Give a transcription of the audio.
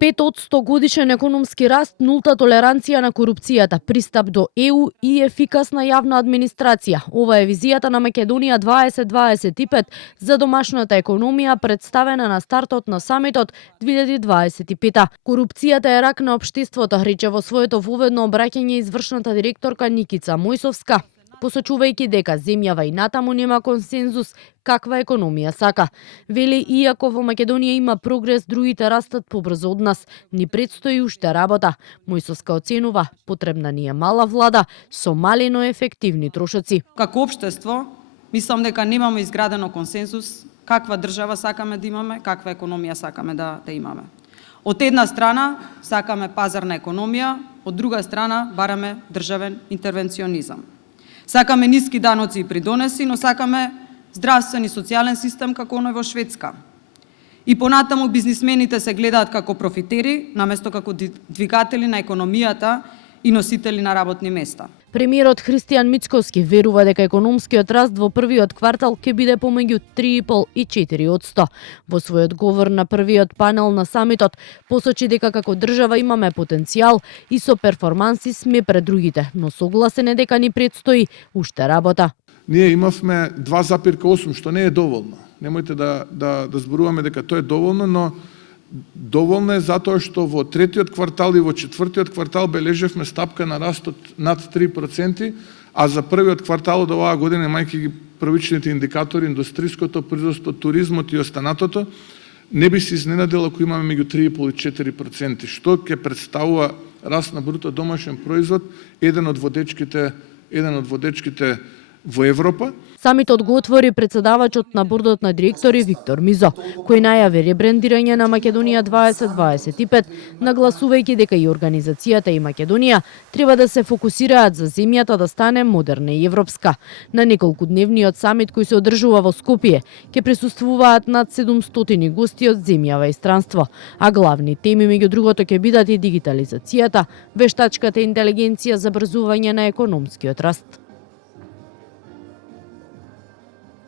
5% годишен економски раст, нулта толеранција на корупцијата, пристап до ЕУ и ефикасна јавна администрација. Ова е визијата на Македонија 2025 за домашната економија, представена на стартот на самитот 2025. Корупцијата е рак на општеството, рече во своето воведно обраќање извршната директорка Никица Мојсовска, посочувајќи дека земјава и натаму нема консензус каква економија сака. Вели, иако во Македонија има прогрес, другите растат побрзо од нас. Ни предстои уште работа. Мојсовска оценува, потребна ни е мала влада со мали но ефективни трошоци. Како општество, мислам дека немаме изградено консензус каква држава сакаме да имаме, каква економија сакаме да имаме. Од една страна сакаме пазарна економија, од друга страна бараме државен интервенционизам. Сакаме ниски даноци и придонеси, но сакаме здравствен и социјален систем како оној во Шведска. И понатаму бизнисмените се гледаат како профитери, наместо како двигатели на економијата и носители на работни места. Премиерот Христијан Мицкоски верува дека економскиот раст во првиот квартал ќе биде помеѓу 3,5 и 4%. Во својот говор на првиот панел на самитот посочи дека како држава имаме потенцијал и со перформанси сме пред другите, но согласен е дека ни предстои уште работа. Ние имавме 2,8, што не е доволно. Немојте да зборуваме дека тоа е доволно, но доволно е затоа што во третиот квартал и во четвртиот квартал бележевме стапка на растот над 3%, а за првиот квартал од оваа година, имајќи ги првичните индикатори, индустриското производство, туризмот и останатото, не би се изненадил ако имаме меѓу 3,5 и 4%, што ќе представува раст на бруто домашен производ, еден од водечките во Европа. Самитот го отвори председавачот на бордот на директори Виктор Мизо, кој најави ребрендирање на Македонија 2025, нагласувајќи дека и организацијата и Македонија треба да се фокусираат за земјата да стане модерна и европска. На неколкудневниот самит кој се одржува во Скопје ќе присуствуваат над 700 гости од земјава и странство, а главни теми меѓу другото ќе бидат и дигитализацијата, вештачката интелигенција за брзување на економскиот раст.